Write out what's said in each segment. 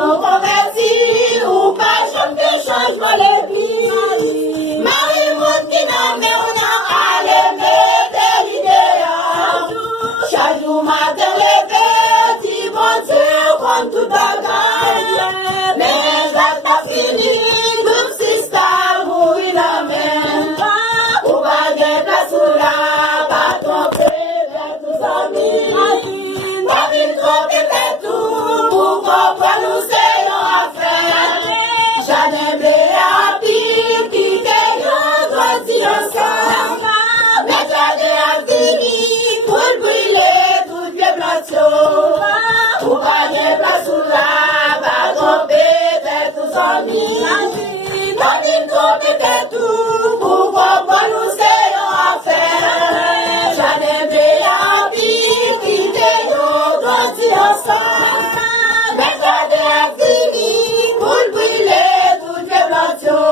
Au merci, ou pas, je te change ma vie. Marie, mon qui n'a mais on a allé, mais l'idéal. Chaque jour, matin, levé, dis bon Dieu, comme tout bagaille. Mais j'attends fini, comme si ça mourit la main. Ou pas de place ou là, pas tomber, vers tous amis. Pas d'une trop de tout, pour comprendre nous c'est nos affaires. J'en aimais à pire, qui t'ayons grandi ensemble. Mais j'en ai à fini, pour brûler toute vibration. Ou pas de place ou là, pas tomber, vers tous amis. Pas d'une trop de tout, pour comprendre nous c'est nos affaires. J'en aimais à pire, qui t'ayons grandi ensemble. Mais j'en ai à fini, pour brûler toute vibration.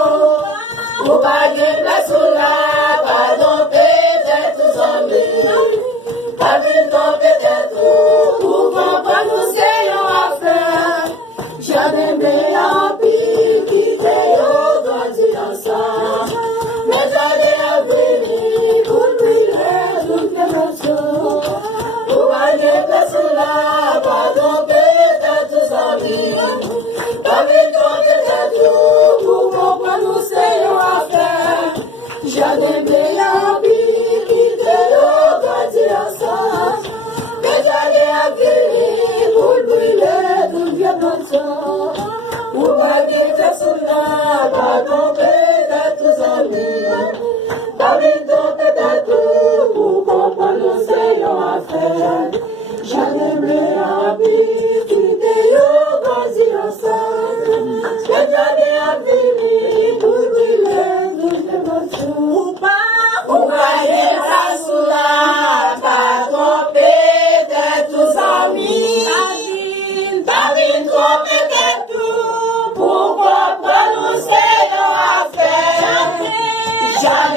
Ou pas de place ou là, pas tomber, vers tous amis. Pas d'une trop de tout, pour comprendre nous c'est nos affaires. J'en aimais à pire, qui t'ayons grandi ensemble. Mais j'en ai à fini, pour brûler toute vibration. Ou pas de place ou là, pas tomber, vers tous amis. Pas d'une trop de tout, pour comprendre nous c'est nos affaires. J'en aimais à pire, qui t'ayons grandi ensemble. Mais j'en ai à fini, pour brûler toute vibration. Ou pas de place ou là, pas tomber, vers tous amis. Pas d'une trop de tout, pour comprendre nous c'est nos affaires. J'en aimais à pire, qui t'ayons grandi ensemble. Mais j'en ai à fini, pour brûler toute vibration. Ou pas de place ou là, pas tomber, vers tous amis. Pas d'une trop de tout, pour comprendre nous c'est nos affaires. J'en